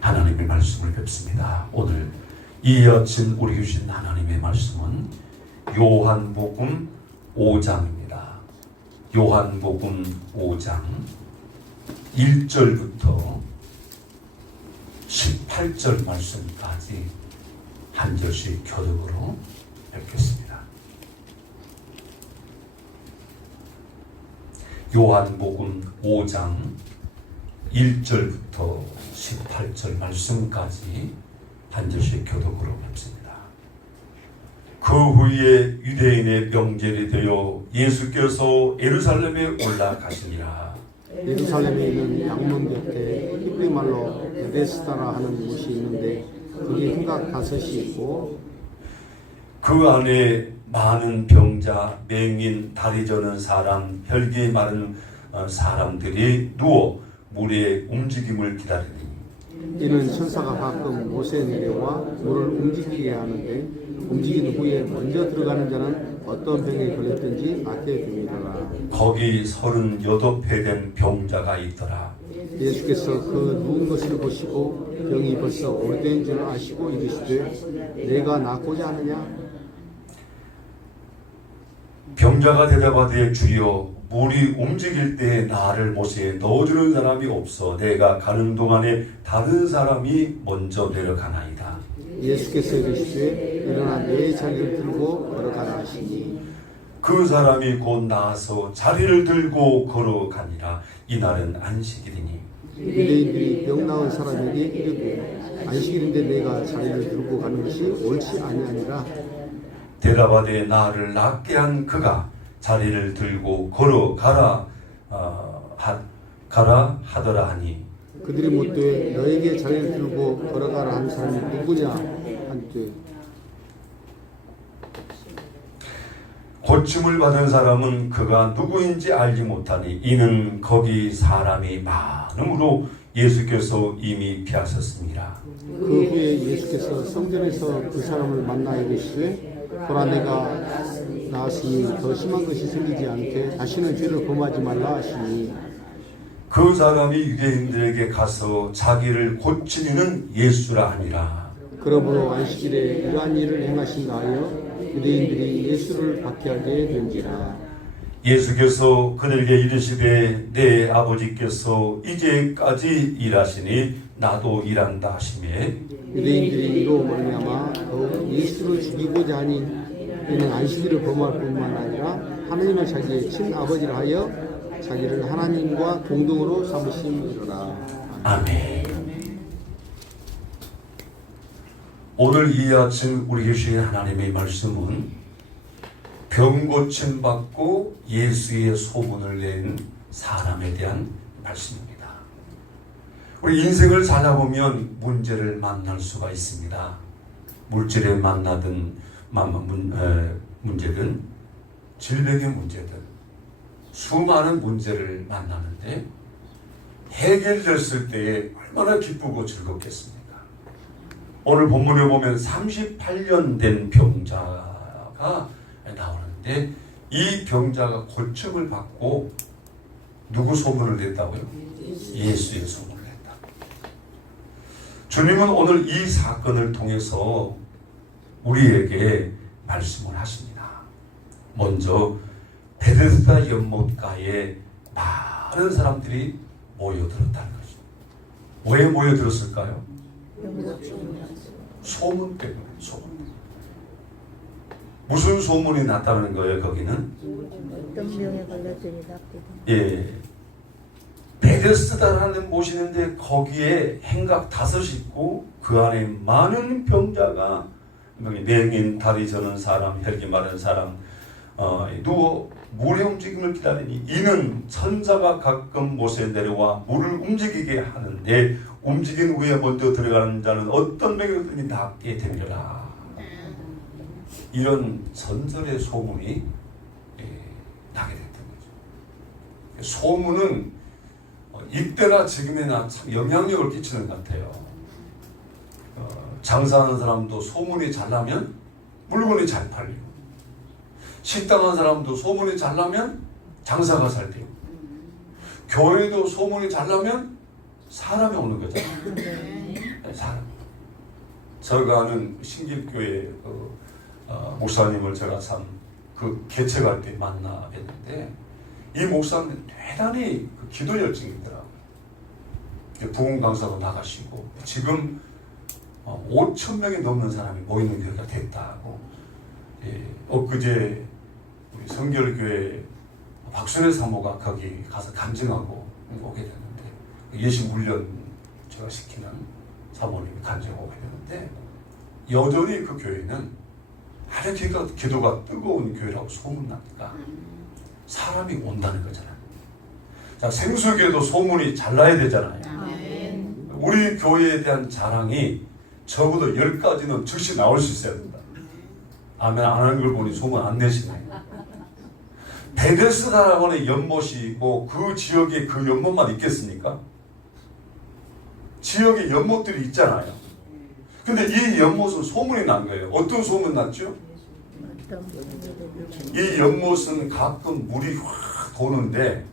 하나님의 말씀을 뵙습니다. 오늘 이 아침 우리 주신 하나님의 말씀은 요한복음 5장입니다. 요한복음 5장 1절부터 18절 말씀까지 한 절씩 교독으로 뵙겠습니다. 요한복음 5장 1절부터 18절 말씀까지 한 절씩 교독으로 뵙습니다. 그 후에 유대인의 명절이 되어 예수께서 예루살렘에 올라가시니라. 예루살렘에 있는 양문 곁에 히브리 말로 베데스다라 하는 곳이 있는데 거기 흥각 5이 있고 그 안에 많은 병자, 맹인, 다리 저는 사람, 혈기 마른 사람들이 누워 물의 움직임을 기다리니 이는 천사가 가끔 못에 내려와 물을 움직이게 하는데 움직인 후에 먼저 들어가는 자는 어떤 병에 걸렸든지 낫게 됩니다. 거기 38회 된 병자가 있더라. 예수께서 그 누운 것을 보시고 병이 벌써 오래된 줄 아시고 이르시되 내가 낫고자 하느냐? 병자가 대답하되 주여 물이 움직일 때 나를 못에 넣어주는 사람이 없어 내가 가는 동안에 다른 사람이 먼저 내려가나이다. 예수께서 이르시되 일어나 내 자리를 들고 걸어가라 하시니 그 사람이 곧 나아서 자리를 들고 걸어가니라. 이날은 안식일이니 유대인들이 병 나은 사람에게 이르되 안식일인데 내가 자리를 들고 가는 것이 옳지 아니하니라. 대답하되 나를 낫게 한 그가 자리를 들고 걸어가라 가라 하더라 하니 그들이 묻되 너에게 자리를 들고 걸어가라 한 사람이 누구냐 한때 고침을 받은 사람은 그가 누구인지 알지 못하니 이는 거기 사람이 많음으로 예수께서 이미 피하셨습니다. 그 후에 예수께서 성전에서 그 사람을 만나 이르시되 보라 내가 나았으니 더 심한 것이 생기지 않게 다시는 죄를 범하지 말라 하시니 그 사람이 유대인들에게 가서 자기를 고치는 예수라 하니라. 그러므로 안식일에 이러한 일을 행하신가 하여 유대인들이 예수를 박해하게 된지라. 예수께서 그들에게 이르시되 내 아버지께서 이제까지 일하시니 나도 일한다 하시매 유대인들이 이로 말미암아 더욱 예수를 죽이고자 하니 이는 안식일을 범할 뿐만 아니라 하나님을 자기의 친아버지라 하여 자기를 하나님과 동등으로 삼으심이로라. 아멘. 오늘 이 아침 우리 주신 하나님의 말씀은 병 고침 받고 예수의 소문을 낸 사람에 대한 말씀입니다. 우리 인생을 살아보면 문제를 만날 수가 있습니다. 물질에 만나든 문제든 질병의 문제든 수많은 문제를 만나는데 해결됐을 때에 얼마나 기쁘고 즐겁겠습니까? 오늘 본문에 보면 38년 된 병자가 나오는데 이 병자가 고침을 받고 누구 소문을 냈다고요? 예수의 소문을 냈다. 주님은 오늘 이 사건을 통해서 우리에게 말씀을 하십니다. 먼저 베데스다 연못가에 많은 사람들이 모여들었다는 거죠. 왜 모여들었을까요? 소문 때문에. 소문. 무슨 소문이 났다는 거예요? 거기는 어떤 병에 걸렸더니 낫게 예, 베데스다라는 곳이 있는데 거기에 행각 5이 있고 그 안에 많은 병자가 맹인, 다리 저는 사람, 혈기 마른 사람 누워 물의 움직임을 기다리니 이는 천사가 가끔 못에 내려와 물을 움직이게 하는데 움직인 후에 먼저 들어가는 자는 어떤 병이든지 낫게 되리라. 이런 전설의 소문이 나게 됐던 거죠. 소문은 이때나 지금이나 참 영향력을 끼치는 것 같아요. 장사하는 사람도 소문이 잘 나면 물건이 잘 팔리고, 식당한 사람도 소문이 잘 나면 장사가 잘 되고, 교회도 소문이 잘 나면 사람이 오는 거잖아요. 제가 아는 신길교회 목사님을 제가 참 그 개척할 때 만나 뵀는데 이 목사님 대단히 그 기도 열정이더라고요. 부흥 강사로 나가시고 지금 5,000명이 넘는 사람이 모이는 교회가 됐다고. 엊그제 우리 성결교회 박순애 사모가 거기 가서 간증하고 오게 됐는데 예식 훈련 제가 시키는 사모님이 간증하고 오게 됐는데 여전히 그 교회는 아주 기도가 뜨거운 교회라고 소문나니까 사람이 온다는 거잖아요. 자, 생수교회도 소문이 잘 나야 되잖아요. 우리 교회에 대한 자랑이 적어도 10가지는 즉시 나올 수 있어야 된다. 아멘. 안 하는 걸 보니 소문 안 내시네. 베데스다라고 하는 연못이 뭐 그 지역에 그 연못만 있겠습니까? 지역에 연못들이 있잖아요. 근데 이 연못은 소문이 난 거예요. 어떤 소문 났죠? 이 연못은 가끔 물이 확 도는데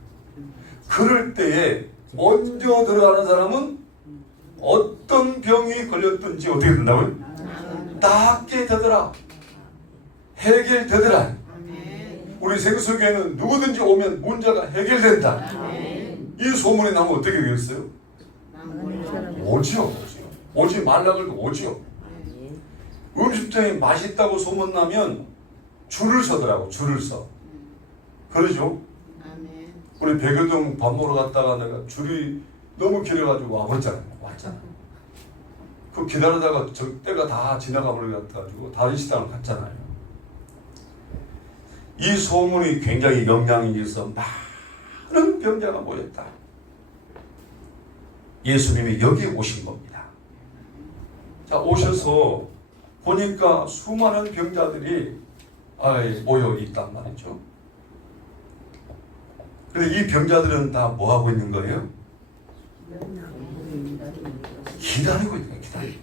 그럴 때에 먼저 들어가는 사람은 어떤 병이 걸렸든지 어떻게 된다고요? 낫게 되더라. 해결되더라. 우리 생수교회는 누구든지 오면 문제가 해결된다. 이 소문이 나면 어떻게 되겠어요? 오지요. 오지 말라 그래도 오지요. 음식점이 맛있다고 소문나면 줄을 서더라고. 줄을 서. 그러죠? 우리 백여동 밥 먹으러 갔다가 내가 줄이 너무 길어가지고 와버렸잖아요. 왔잖아. 그 기다리다가 저 때가 다 지나가 버려가지고 다른 식당을 갔잖아요. 이 소문이 굉장히 영향이 있어서 많은 병자가 모였다. 예수님이 여기 오신 겁니다. 자, 오셔서 보니까 수많은 병자들이 모여 있단 말이죠. 근데 이 병자들은 다 뭐 하고 있는 거예요? 기다리고 있는 거예요. 기다리고.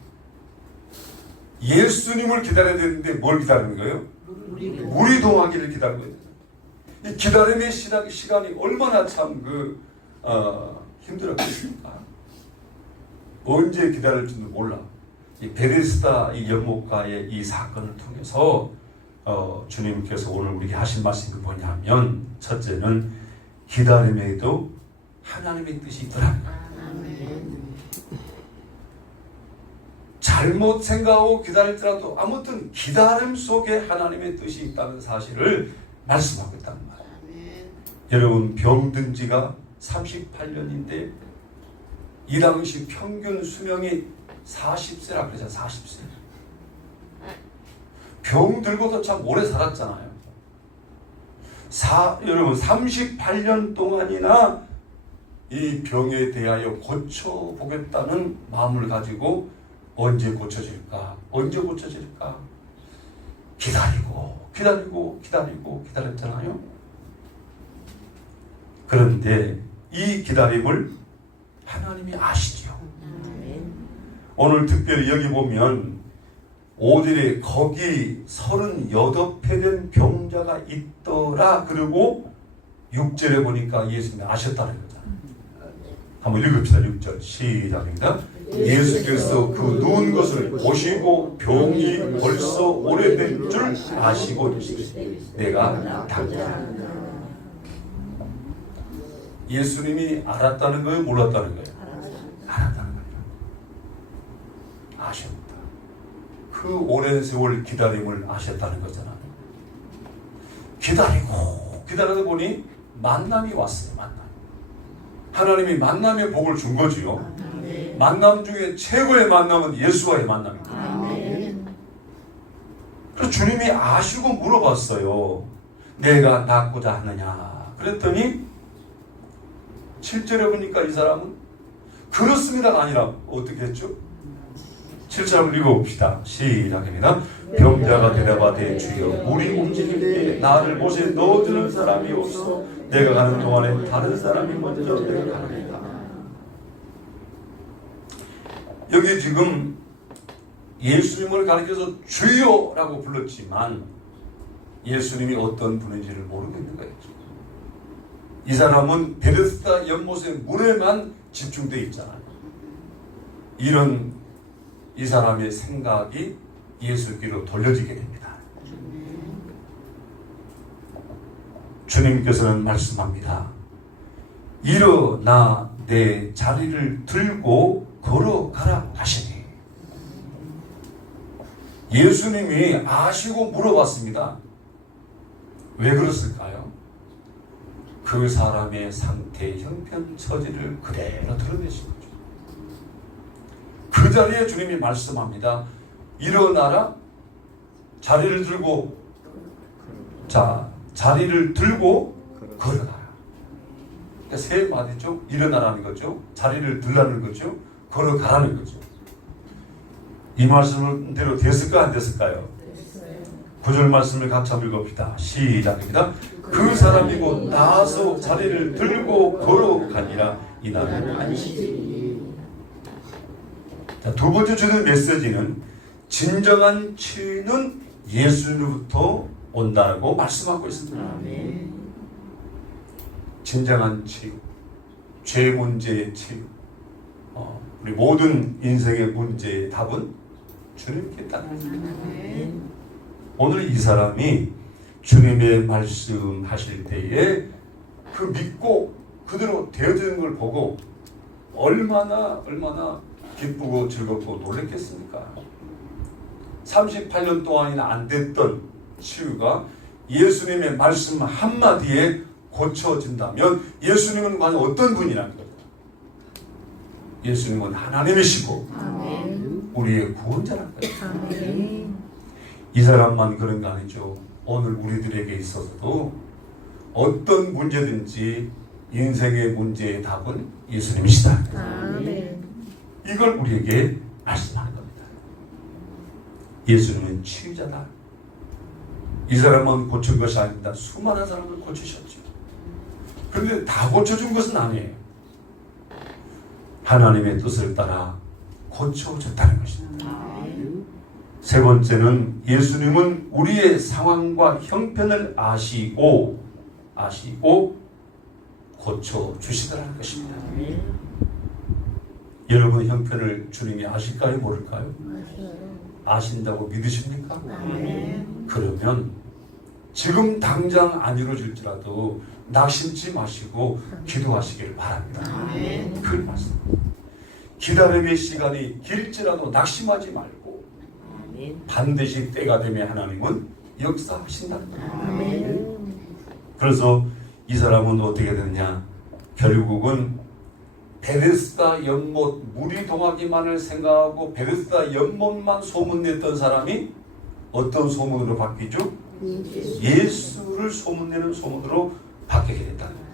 예수님을 기다려야 되는데 뭘 기다리는 거예요? 물이 동하기를 기다리고 있는 거예요. 이 기다림의 시간이 얼마나 참 힘들었겠습니까? 언제 기다릴지도 몰라. 이 베데스다 이 연못가의 이 사건을 통해서 주님께서 오늘 우리에게 하신 말씀이 뭐냐면, 첫째는 기다림에도 하나님의 뜻이 있더라. 잘못 생각하고 기다릴지라도 아무튼 기다림 속에 하나님의 뜻이 있다는 사실을 말씀하고 있단 말이에요. 여러분, 병든 지가 38년인데 이 당시 평균 수명이 40세라 그러잖아요. 40세. 병 들고도 참 오래 살았잖아요. 여러분 38년 동안이나 이 병에 대하여 고쳐보겠다는 마음을 가지고 언제 고쳐질까? 언제 고쳐질까? 기다렸잖아요. 그런데 이 기다림을 하나님이 아시죠. 오늘 특별히 여기 보면 5절에 거기 38회 된 병자가 있더라. 그리고 6절에 보니까 예수님이 아셨다는 거잖아요. 한번 읽읍시다. 6절 시작입니다. 예수께서 그 누운 것을 보시고 병이 벌써 오래된 줄 아시고 이르시되 내가 낫다. 예수님이 알았다는 거예요? 몰랐다는 거예요? 알았다는 거예요. 아셨다. 그 오랜 세월 기다림을 아셨다는 거잖아요. 기다리다 보니 만남이 왔어요. 하나님이 만남의 복을 준 거지요. 만남 중에 최고의 만남은 예수와의 만남입니다. 그래서 주님이 아시고 물어봤어요. 내가 낫고자 하느냐. 그랬더니 7절에 보니까 이 사람은 그렇습니다가 아니라 어떻게 했죠? 7절을 읽어봅시다. 시작입니다. 병자가 대답하되 주여 물이 움직일 때 나를 못에 넣어주는 사람이 없어 내가 가는 동안에 다른 사람이 먼저 내가 가리이다. 여기 지금 예수님을 가리켜서 주여라고 불렀지만 예수님이 어떤 분인지를 모르고 있는 거예요. 이 사람은 베데스다 연못의 물에만 집중되어 있잖아요. 이런 이 사람의 생각이 예수께로 돌려지게 됩니다. 주님께서는 말씀합니다. 일어나 내 자리를 들고 걸어가라 하시니, 예수님이 아시고 물어봤습니다. 왜 그랬을까요? 그 사람의 상태, 형편, 처지를 그대로 드러내신 거죠. 그 자리에 주님이 말씀합니다. 일어나라, 자리를 들고, 자리를 들고 걸어가라. 그러니까 세 마디죠. 일어나라는 거죠. 자리를 들라는 거죠. 걸어가라는 거죠. 이 말씀대로 됐을까 안 됐을까요? 9절 말씀을 같이 한번 읽어봅시다. 시작입니다. 그 사람이 곧 나서 자리를 들고 걸어가니라. 이날은 안식일이. 두 번째 주는 메시지는 진정한 치유는 예수님부터 온다고 말씀하고 있습니다. 진정한 치유, 죄 문제의 치유, 우리 모든 인생의 문제의 답은 주님께 있다는 것입니다. 오늘 이 사람이 주님의 말씀하실 때에 그 믿고 그대로 되어지는 걸 보고 얼마나 기쁘고 즐겁고 놀랐겠습니까? 38년 동안이나 안 됐던 치유가 예수님의 말씀 한마디에 고쳐진다면 예수님은 과연 어떤 분이라는 거예요? 예수님은 하나님이시고 우리의 구원자라는 거예요. 이 사람만 그런 거 아니죠. 오늘 우리들에게 있어서도 어떤 문제든지 인생의 문제의 답은 예수님이시다. 이걸 우리에게 말씀하는 겁니다. 예수님은 치유자다. 이 사람만 고친 것이 아닙니다. 수많은 사람을 고치셨죠. 그런데 다 고쳐준 것은 아니에요. 하나님의 뜻을 따라 고쳐졌다는 것입니다. 세 번째는 예수님은 우리의 상황과 형편을 아시고 고쳐주시더라는 것입니다. 여러분 형편을 주님이 아실까요? 모를까요? 아신다고 믿으십니까? 그러면 지금 당장 안 이루어질지라도 낙심치 마시고 기도하시길 바랍니다. 그 말씀. 기다림의 시간이 길지라도 낙심하지 말고 반드시 때가 되면 하나님은 역사하신다는 거예요. 그래서 이 사람은 어떻게 됐냐? 결국은 베데스다 연못, 물이 동하기만을 생각하고 베데스다 연못만 소문냈던 사람이 어떤 소문으로 바뀌죠? 예수를 소문내는 소문으로 바뀌게 됐다는 거예요.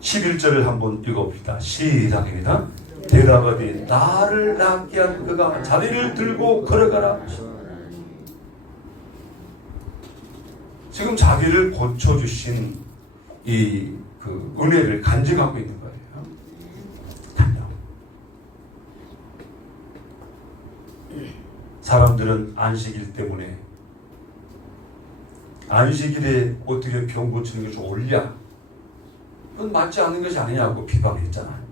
11절을 한번 읽어봅시다. 시작입니다. 대답하되 나를 낫게 한 그가 자리를 들고 걸어가라. 지금 자기를 고쳐주신 이 그 은혜를 간직하고 있는 거예요. 단요. 사람들은 안식일 때문에 안식일에 어떻게 병 고치는 게 좀 옳냐? 그건 맞지 않는 것이 아니냐고 비방했잖아요.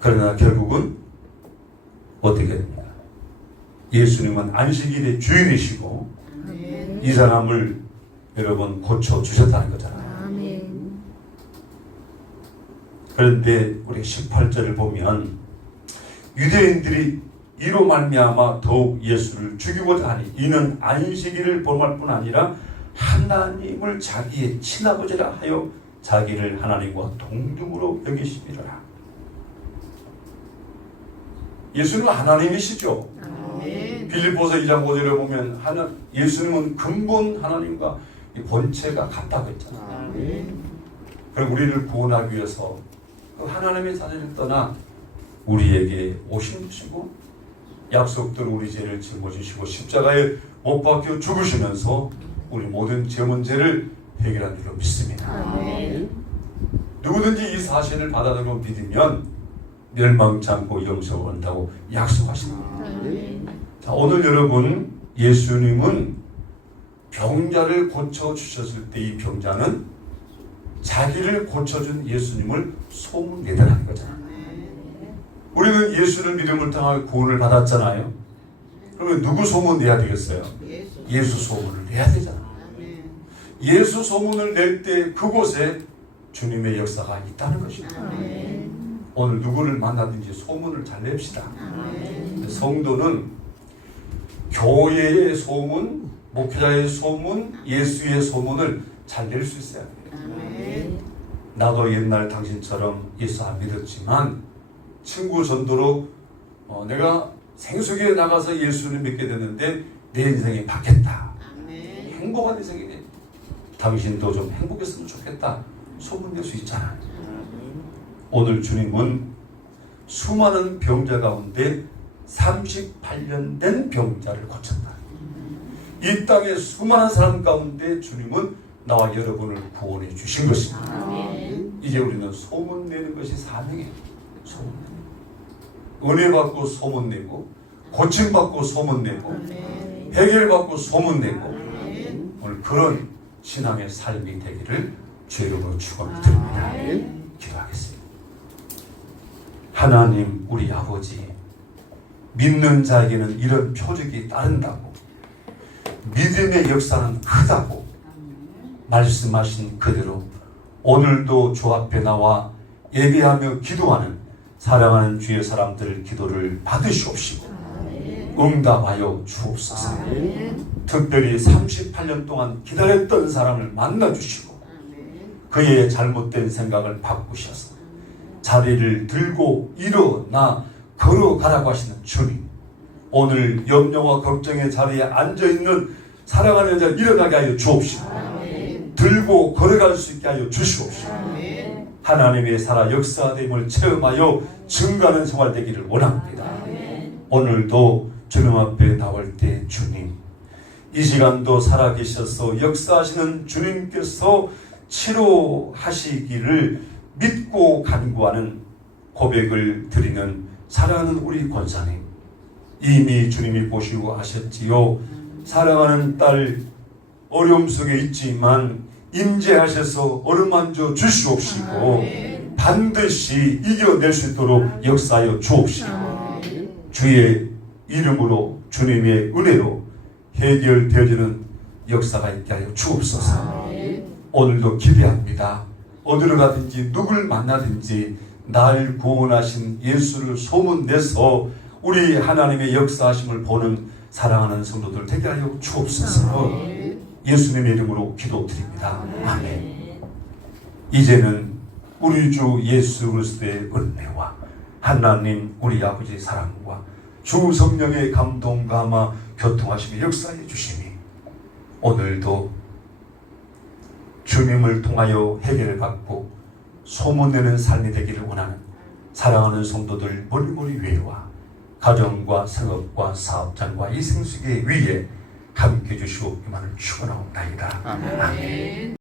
그러나 결국은 어떻게 됩니까? 예수님은 안식일의 주인이시고 이 사람을 여러분 고쳐주셨다는 거잖아요. 그런데 우리 18절을 보면 유대인들이 이로 말미암아 더욱 예수를 죽이고자 하니 이는 안식일을 범할 뿐 아니라 하나님을 자기의 친아버지라 하여 자기를 하나님과 동등으로 여기시리라. 예수님은 하나님이시죠. 빌립보서 2장 5절에 보면 예수님은 근본 하나님과 본체가 같다고 했잖아요. 그리고 우리를 구원하기 위해서 그 하나님의 자리를 떠나 우리에게 오신 것이고 약속대로 우리 죄를 짊어지시고 십자가에 못 박혀 죽으시면서 우리 모든 죄 문제를 해결한 줄로 믿습니다. 누구든지 이 사실을 받아들고 믿으면 멸망치 않고 영생을 얻는다고 약속하십니다. 자, 오늘 여러분 예수님은 병자를 고쳐주셨을 때 이 병자는 자기를 고쳐준 예수님을 소문내달라는 거잖아요. 우리는 예수를 믿음을 통해 구원을 받았잖아요. 그러면 누구 소문 내야 되겠어요? 예수 소문을 내야 되잖아. 예수 소문을 낼 때 그곳에 주님의 역사가 있다는 것입니다. 오늘 누구를 만나든지 소문을 잘 냅시다. 성도는 교회의 소문, 목회자의 소문, 예수의 소문을 잘 낼 수 있어야 돼요. 나도 옛날 당신처럼 예수 안 믿었지만 친구 전도로 내가 생수교에 나가서 예수를 믿게 됐는데 내 인생이 바뀌었다. 행복한 인생이 돼. 당신도 좀 행복했으면 좋겠다. 소문 낼 수 있잖아요. 오늘 주님은 수많은 병자 가운데 38년 된 병자를 고쳤다. 이 땅의 수많은 사람 가운데 주님은 나와 여러분을 구원해 주신 것입니다. 이제 우리는 소문 내는 것이 사명이에요. 소문. 은혜 받고 소문 내고, 고침 받고 소문 내고, 해결 받고 소문 내고, 오늘 그런 신앙의 삶이 되기를 주 이름으로 축원드립니다. 기도하겠습니다. 하나님, 우리 아버지, 믿는 자에게는 이런 표적이 따른다고, 믿음의 역사는 크다고 말씀하신 그대로 오늘도 주 앞에 나와 예배하며 기도하는 사랑하는 주의 사람들 기도를 받으시옵시고 응답하여 주옵소서. 특별히 38년 동안 기다렸던 사람을 만나주시고 그의 잘못된 생각을 바꾸셔서 자리를 들고 일어나 걸어가라고 하시는 주님, 오늘 염려와 걱정의 자리에 앉아있는 사랑하는 자 일어나게 하여 주옵시고 들고 걸어갈 수 있게 하여 주시옵시고 하나님의 살아 역사됨을 체험하여 증가하는 생활 되기를 원합니다. 오늘도 주님 앞에 나올 때 주님, 이 시간도 살아계셔서 역사하시는 주님께서 치료하시기를 믿고 간구하는 고백을 드리는 사랑하는 우리 권사님, 이미 주님이 보시고 아셨지요. 사랑하는 딸 어려움 속에 있지만 임재하셔서 어루만져 주시옵시고 반드시 이겨낼 수 있도록 역사하여 주옵시고 주의 이름으로 주님의 은혜로 해결되어지는 역사가 있게 하여 주옵소서. 오늘도 기대합니다. 어디로 가든지 누굴 만나든지 날 구원하신 예수를 소문내서 우리 하나님의 역사하심을 보는 사랑하는 성도들 되게 하여 주옵소서. 예수님의 이름으로 기도드립니다. 아멘. 이제는 우리 주 예수 그리스도의 은혜와 하나님 우리 아버지의 사랑과 주 성령의 감동 감화 교통하심의 역사해 주시니 오늘도 주님을 통하여 해결을 받고 소문내는 삶이 되기를 원하는 사랑하는 성도들 머리머리 위에와 가정과 생업과 사업장과 이 생수계 위에 함께 해주시고 이만을 축원하옵나이다. 아멘.